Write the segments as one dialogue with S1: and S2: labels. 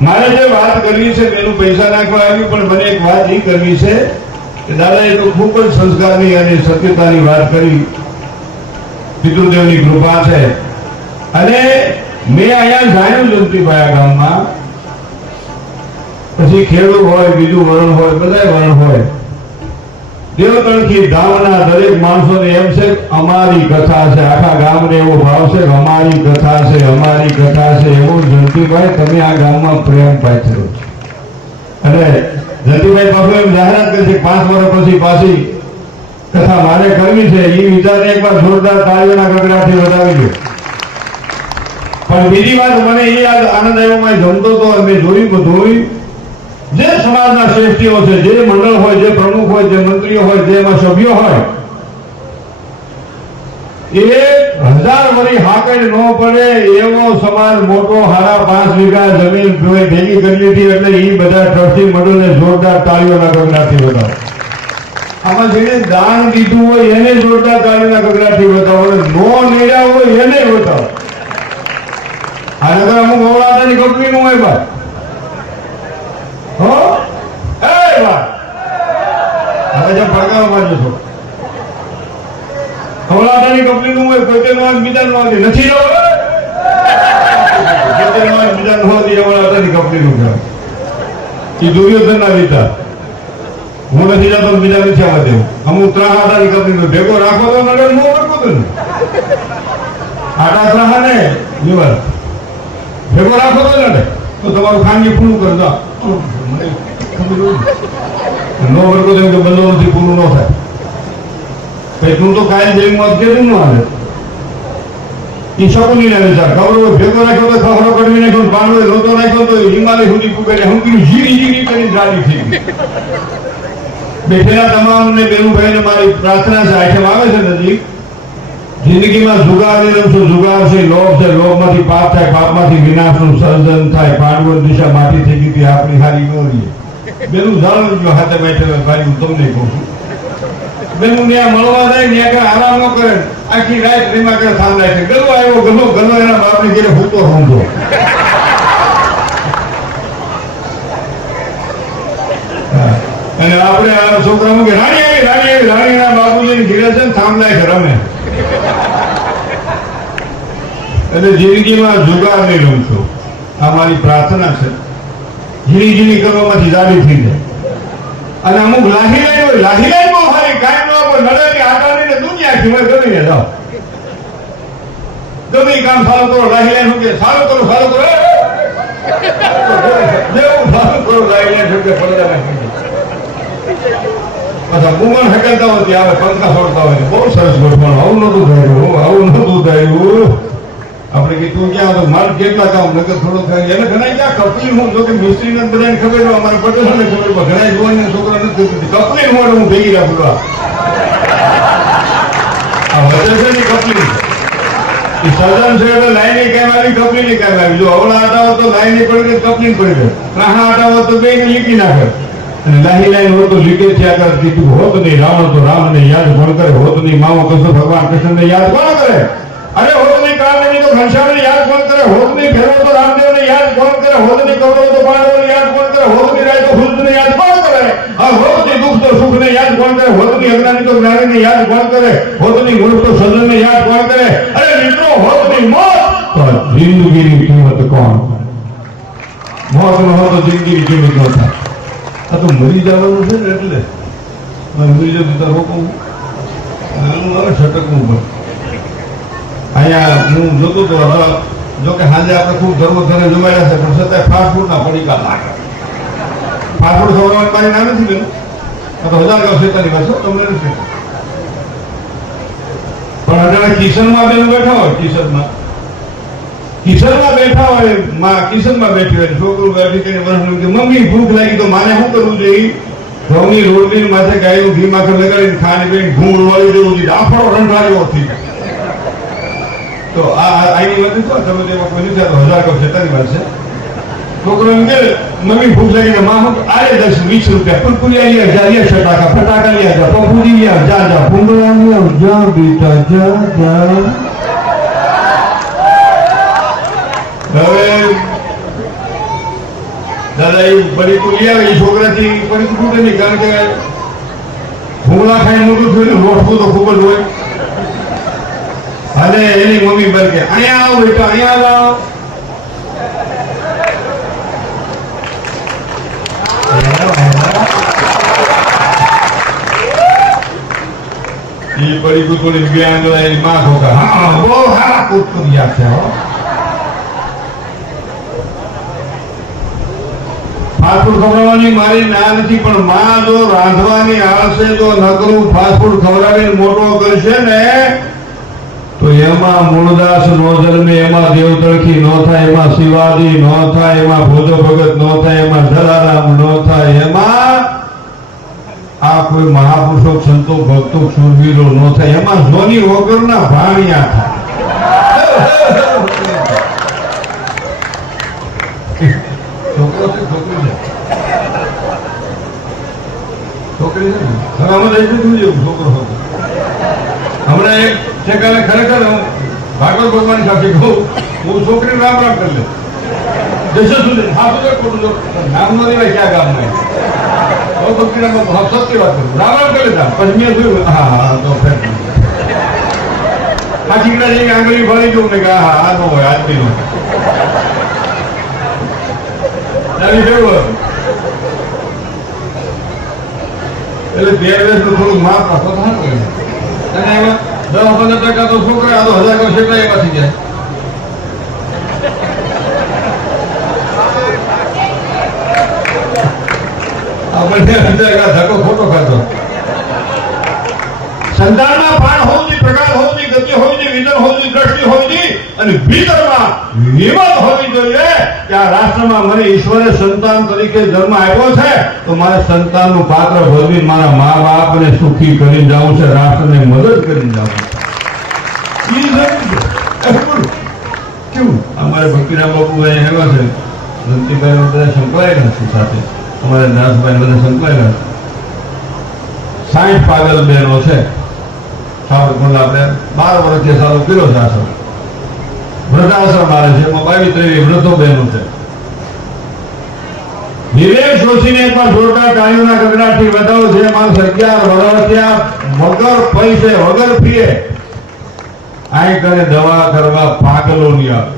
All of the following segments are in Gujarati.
S1: મારે જે વાત કરવી છે મેનું પૈસા નાખવા આવ્યું, પણ મને એક વાત એ કરવી છે કે દાદાએ તો ખૂબ જ સંસ્કારની અને સત્યતાની વાત કરી. પિતૃદેવની કૃપા છે. અને મેં અહીંયા જાણ્યું જંતીભાયા આ ગામમાં. પછી ખેડૂત હોય, બીજું વરણ હોય બધા વરણ હોય. દેવતણથી ગામના દરેક માણસોને એમ છે અમારી કથા છે, આખા ગામને એવો ભાવ છે અમારી કથા છે, અમારી કથા છે, એવું જંતીભાઈ તમે આ ગામમાં પ્રેમ પાથરો અને જંતીભાઈ બાપુ એમ જાહેરાત કરી છે પાંચ વર્ષ પછી પાછી કથા મારે કરવી છે એ વિચારને એકવાર જોરદાર તાળીઓના ગગડાથી વધાવી દો. પણ બીજી વાત મને એ આનંદ આવ્યો મેં જમતો તો મેં જોયું બધું જે સમાજના શ્રેષ્ઠીઓ છે, જે મંડળ હોય, જે પ્રમુખ હોય, જે મંત્રીઓ હોય, જે એમાં સભ્યો હોય, એ હજાર વળી હાકડ ન પડે એવો સમાજ મોટો હારા પાંચ વીઘા જમીન ભે- ભેગી કરી લીધી એટલે એ બધા ટ્રસ્ટી મંડળને જોરદાર તાળીઓના ગગડાથી વધાવો. આમાં જેને દાન દીધું હોય એને જોરદાર તાળીઓના ગગડાથી બતાવો અને નો નેડ્યા હોય એને બતાવો આ નગર અમુક ઓવળાતાની કંપનીનું હોય ભાઈ હો એ ભાઈ હું? નથી જતો ને બીજા નથી આવવા દેવું. અમુક ત્રણ આટાની કંપનીનો ભેગો રાખો તો નગર હું રાખો તો ને. આટા ત્રાહા ને જીવન ભેગો રાખો તો નડે. તો તમારું ખાનગી પૂરું હોય. નો વર્ગો તેમ કે બંધો નથી પૂરું ન થાય ભાઈ તું તો કાયમ જેવી મોત કે તું ન આવે ઈ શકુની ના વિચાર કવરો ભેગો રાખ્યો તો ખવરો કડવી નાખ્યો ને પાંડવે રોતો નાખ્યો તો હિમાલય સુધી કુબેરે હું કીધું જીરી જીરી કરીને જાડી થઈ ગઈ બેઠેલા તમામને બેનુભાઈને મારી પ્રાર્થના છે આઈટમ આવે છે નજીક જિંદગીમાં જુગારની રમશો જુગાર છે લોભ છે લોભમાંથી પાપ થાય પાપમાંથી વિનાશનું સર્જન થાય પાંડવો દિશા માટી થઈ ગઈ હતી આપણી હારી ન રહીએ બેનું જાણવું જો હાથે બેઠેલા ભાઈ, હું તમને કહું છું. બેનું ત્યાં મળવા જાય ત્યાં કાંઈ આરામ ન કરે, આખી રાત રીમા કરે સાંભળાય છે. ગલો આવ્યો, ગલો ગલો એના બાપને ઘેરે હૂતો સમજો અને આપણે આ છોકરા મૂકે, રાણી આવી રાણી આવી, રાણીના બાપુજીની ઘેરે છે ને થાંભલાય છે, રમે. એટલે જિંદગીમાં જુગાર નહીં રમશો. આ મારી પ્રાર્થના છે. ઝીણી ઝીણી કરવામાંથી જાડી થઈ જાય અને અમુક લાહી લાઈ હોય લાહી લાઈ બહુ સારી કાયમ ન હોય નડે ની આટાની ને દુનિયા થી હોય ગમે જાઓ ગમે કામ સારું કરો લાહી લાઈ કે સારું કરો સારું કરો. જેવું સારું કરો લાહી લાઈ શું કે પડદા. અચ્છા, બુમણ હકેલતા હોય આવે પંખા છોડતા હોય બહુ સરસ ગોઠવણ આવું નતું થયું, આવું નતું થયું આપણે કીધું ક્યાં મારે કેટલા કામ? નગર થોડો થાય. એને ઘણા ક્યાં? કપલી હું? જો કે મિસ્ત્રી ને બધાને ખબર હોય, અમારા પટેલ ને ખબર હોય ઘણા જોઈને છોકરા નથી થતી મોડ હું ભેગી રાખું આ. વધે છે ને કપલી? એ સર્જન છે એટલે લાઈન કેમ આવી કપલી ની કેમ આવી જો અવળા હોય તો લાઈનની પડી ગઈ કપલી પડી? ગઈ રાહા હોય તો બે લીકી નાખે. અને લાહી લાઈન હોય તો લીકેજ થયા કરે. કીધું હોત નહીં રાવણ તો ને યાદ કોણ કરે? હોત નહીં, માવો કૃષ્ણ ભગવાન કૃષ્ણ ને યાદ કોણ કરે? અરે હોત નહીં કાળ નહીં તો ઘનશ્યામ ને યાદ કોણ કરે હોત નહીં ભેરો તો રામદેવ ને યાદ કોણ કરે હોત નહીં કૌરવ તો પાંડવો ને યાદ કોણ કરે હોત નહીં રાય તો ખુદ ને યાદ કોણ કરે આ હોત નહીં દુઃખ તો સુખ ને યાદ કોણ કરે હોત નહીં અજ્ઞાની તો જ્ઞાની ને યાદ કોણ કરે હોત નહીં મૂર્ખ તો સજ્જન ને યાદ કોણ કરે અરે મિત્રો હોત નહીં મોત તો જિંદગીની કિંમત કોણ મોત ન હોય તો જિંદગીની કિંમત ન થાય આ તો મરી જવાનું છે ને એટલે મને મરી જતું તો રોકવું એનું આવે છટકવું પણ અહીંયા હું જોતો તો જો કે સાંજે આપણે ખૂબ ધર્મ ઘરે જમાડ્યા છે, પણ છતાંય ફાસ્ટ ફૂડના પડીકા લાગે. ફાસ્ટ ફૂડ ખવડાવવાની ના નથી બેન તો હજાર ગાવ શેતાની છે તમને નથી પણ અત્યારે કિશનમાં બેન બેઠા હોય, કિશનમાં. કિશનમાં બેઠા હોય, માં કિશનમાં બેઠી હોય, છોકરું બેઠી તેને વર્ષ મમ્મી, ભૂખ લાગી તો મારે શું કરવું જોઈએ ઘઉંની રોટલી માથે ગાયું ઘી માથે લગાડીને ખાને પીને ઘૂંઘ વાળી દેવું જોઈએ આફળો રંધાર્યો થઈ જાય. તો આ આ- આની વાત તમે તેમાં કોઈ નથી આ તો હજાર કપ છેતાની વાત છે. છોકરો એમ કે મમ્મી ભૂખ લાગી તો માં હું દસ વીસ રૂપિયા. કુરકુરિયા લઈ જા લે ફટાકા. ફટાકા લઈ જા પપુરી લઈ જા જા. ભૂંગળા લઈ જા બેટા જા જા. હવે દાદા એ પડીકું લઈ આવે એ છોકરાથી પડીકું તૂટે નહીં. કારણ કે ભૂંગળા ખાઈ મોટું થયું રોટવું તો ખૂબ જ હોય. અને એની મમ્મી પર કે, અહીંયા આવો બેટા, અહીંયા આવો. મારી ના નથી, પણ માં જો રાંધવાની આવશે તો નકરું ફાસ્ટફૂડ ખવડાવીને મોટો કરશે ને તો એમાં મૂળદાસ નો જન્મે, એમાં દેવતળખી નો થાય, એમાં શિવાજી નો થાય, એમાં ભોજો ભગત નો થાય, એમાં જલારામ નો થાય, એમાં આ કોઈ મહાપુરુષો, સંતો, ભક્તો, સુરવીરો નો થાય, એમાં જોની વગરના ભાણિયા થાય. છોકરો છોકરી છે? છોકરી છે હમણાં એક ઠેકાને ખરેખર હું ભાગવત ભગવાન સાથે કહું, હું છોકરી રામ રામ કરી લે જશે સુધી હા તો ખોટું જો નામ નો દેવાય ક્યાં ગામમાં તો ભક્તિ રામ હા સત્ય વાત કરું. રામ રામ કરી લેતા પછી મેં જોયું, હા હા તો ફેર આ ચીકડા જેવી આંગળી ભરી ગયું ને કે, હા આ નો હોય, આજ નો આવી કેવું એટલે બે વર્ષ થોડું માપ રાખો અને એમાં દસ પંદર ટકા તો છોકરા તો હજાર કરશે એટલે એમાં થઈ જાય. આપણે હજાર હોવું જોઈએ પ્રકાશ હોવું જોઈએ ગતિ હોવી જોઈએ વિધન હોવું જોઈએ દ્રષ્ટિ હોવી જોઈએ અને ભીતરમાં હિંમત હોવી જોઈએ કે આ રાષ્ટ્રમાં મને ઈશ્વરે સંતાન તરીકે જન્મ આપ્યો છે, તો મારે સંતાનનું પાત્ર ભરવી મારા મા બાપને સુખી કરી જવું છે, રાષ્ટ્રને મદદ કરી જવું. કેવું? અમારે ભક્તિરામ બાપુ ભાઈ એવા છે. ધનતીભાઈ બધા સંકળાયેલા છે સાથે. અમારે દાસભાઈ બધા સંકળાયેલા છે. સાઠ પાગલ બહેનો છે. સાવરકુંડલા આપણે બાર વર્ષે ચાલુ કર્યો છે આશ્રમ વૃદ્ધાશ્રમ આવે છે, એમાં બાવીસ ત્રેવીસ વૃદ્ધો બહેનો છે. વિવેક જોશીને પણ જોરદાર તાળીઓના ગગડાટથી વધાવો છે, માણસ અગિયાર વર્ષ વગર પૈસે વગર ફીએ આઈ કરે દવા કરવા પાગલોની આવે.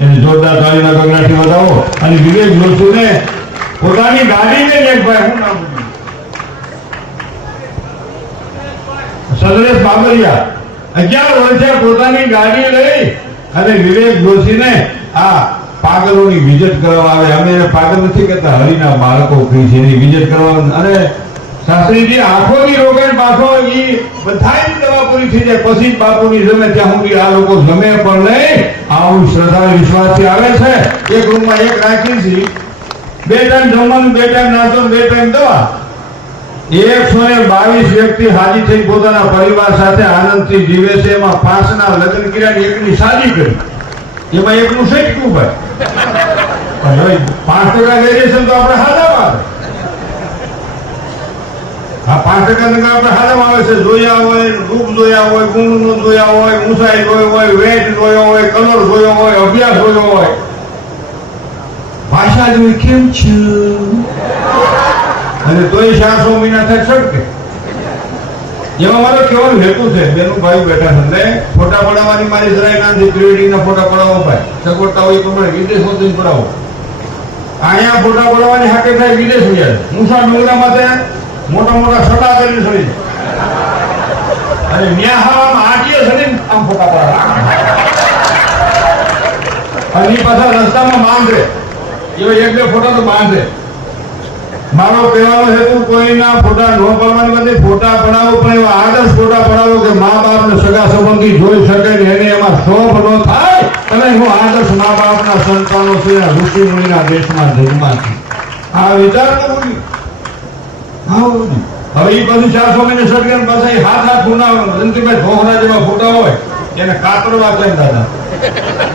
S1: એને જોરદાર તાળીઓના ગગડાટથી વધાવો. અને વિવેક જોશીને પોતાની ગાડીને જ એક ભાઈ, હું નામ સદરેશ બાબરિયા. અગિયાર વર્ષે પોતાની ગાડી લઈ અને વિવેક જોશીને આ પાગલોની વિઝિટ કરવા આવે. અમે પાગલ નથી કરતા, હરિના બાળકો કહી છે, એની વિઝિટ કરવા અને શાસ્ત્રીજી આંખોની રોગણ પાછો એ બધા દવા પૂરી થઈ જાય. પછી બાપુની જમે, ત્યાં સુધી આ લોકો જમે પણ નહીં. આવું શ્રદ્ધા વિશ્વાસથી આવે છે. એક રૂમમાં એક રાખી છે. બે ટાઈમ જમવાનું, બે ટાઈમ નાસ્તો, બે ટાઈમ દવા. એકસો ને બાવીસ વ્યક્તિ હાજી થઈ પોતાના પરિવાર સાથે આનંદથી જીવે છે. એમાં પાંચના લગ્ન કર્યા એક એકની શાદી કરી. એમાં એકનું શેકવું ભાઈ? પાંચ ટકા વેરિએશન તો આપણે હાલમાં આવે. આ પાંચ ટકા ટકા આપણે હાલમાં આવે છે. જોયા હોય, રૂપ જોયા હોય, ગુણ નો જોયા હોય, ઊંચાઈ જોયો હોય વેટ જોયો હોય કલર જોયો હોય, અભ્યાસ જોયો હોય. ભાષા જોઈ કેમ છે? અને તોય ચારસો મહિના થાય સડકે. એમાં મારો કેવાનો હેતુ છે, બેનું ભાઈ બેઠા છે. ને ફોટા પડાવવાની મારી જરાય ના પ્રિવેડિંગના ફોટા પડાવો ભાઈ. સગવડતા હોય પ્રમાણે વિદેશ સુધી પડાવો. અહીંયા ફોટા પડાવવાની હાકે થાય વિદેશ ગયા મુસા ડુંગરા માટે મોટા મોટા સટા કરીને સડી અને ન્યાહાવામાં આટીએ ચડીને આમ ફોટા પડાવવા અને એ પાછા રસ્તામાં બાંધે. એવા એક બે ફોટા તો બાંધે. મારો કહેવાનો હેતુ કોઈના ફોટા ન પડવાની બધી ફોટા પડાવો, પણ એવા આદર્શ ફોટા પડાવો કે મા બાપને સગા સંબંધી જોઈ શકે ને એને એમાં શોભ ન થાય. અને હું આદર્શ મા બાપના સંતાનો છે ઋષિ મુનિના દેશમાં જન્મા છે. આ વિચાર હા હવે એ પછી ચારસો મહિને સટકે પાસે હાથ હાથ ખૂણા રંતીભાઈ ઢોકરા જેવા ફોટા હોય, એને કાતરવા કેમ દાદા.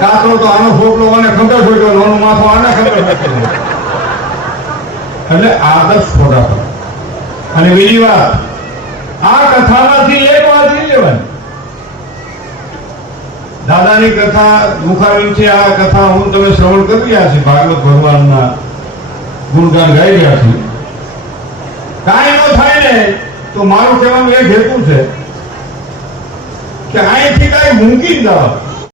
S1: કાતરો તો આનો ફોટલો અને ખબર તો નાનું માથું આને ખબર છોડ્યો એટલે આદર્શ પર અને બીજી વાત, આ કથામાંથી એક વાત નહીં લેવાની. દાદાની કથા મુખાવીનથી આ કથા હું તમે શ્રવણ કરી રહ્યા છે, ભાગવત ભગવાનના ગુણગાન ગાઈ રહ્યા છું. કાંઈ ન થાય ને, તો મારું કહેવાનું એ હેતુ છે કે અહીંથી કાંઈ મૂકી જ દવા